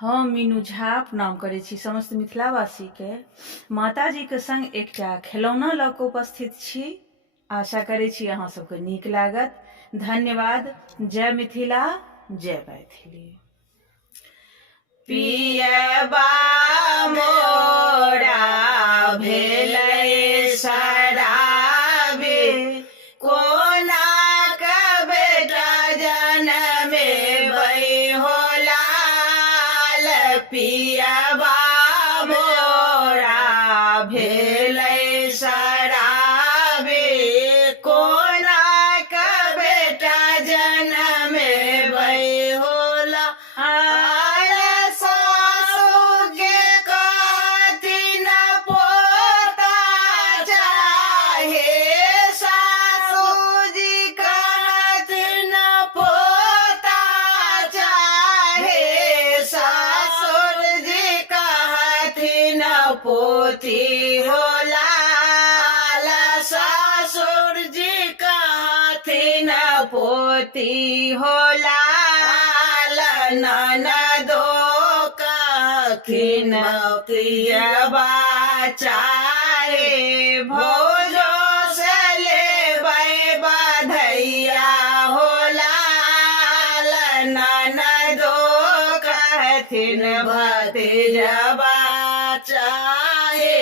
हम मीनू झा प्रणाम करै छी समस्त मिथिलावासी के। माताजी के संग एकटा खिलौना लऽ कऽ उपस्थित छी। आशा करै छी अहाँ सबके नीक लागत। धन्यवाद। जय मिथिला, जय मैथिली। पियबा मोरा भेलै शराबी, कोना के बेटा जनमेबै हो लाल। पियबा मोरा भेलै शराबी, कोना के बेटा जनमेबै हो लाल। पोती हो लाल, ससुर जी कहथिन पोती हो लाल। ननदो कहथिन पियबा चाहे, भौजो से लेबै बधैया हो लाल। ननदो कहथिन भतीजबा चाहे,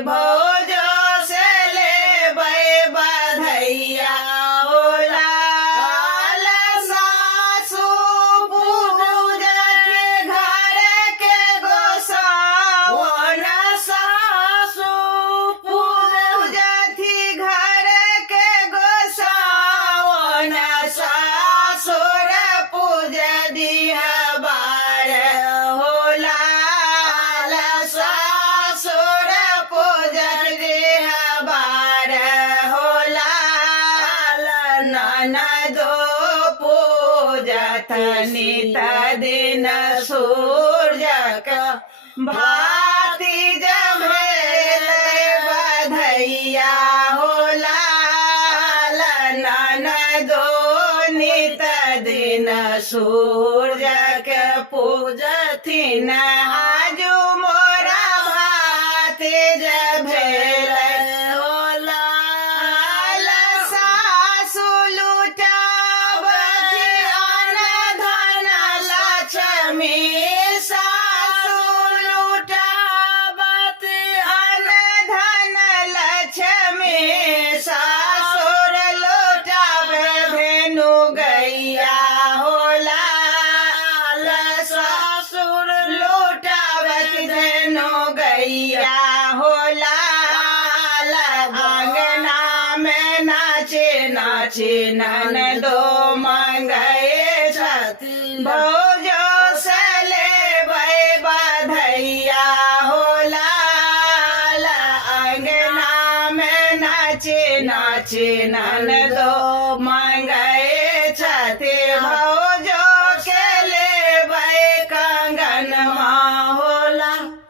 भौजो से लेबै बधैया हो लाल। सासु पूजथि घर के गोसाउन, सासु पूजथि घर के गोसाउन। सासुर पूज दिहबार हो लाल, सासुर पूज दिहबार हो लाल। ननदो पूजत नित दिन सूर्यक, भातिज भेलै बधैया हो लाल। ननदो नित दिन सूर्यक पूजथिन, आजू मोरा भातिज भेलै हो लाल। सासु लुटाबथि अन्न धन लक्ष्मी, सासु लुटाबथि अन्न धन लक्ष्मी। सासुर लुटाबे धेनु गैया हो लाल, सासुर लुटाबथि धेनु गैया हो लाल। आंगना में नाचे नाचे ननदो मंगै छथिन, भौजो से लेबै बधैया हो लाल। आंगना में नाचे नाचे ननदो मंगै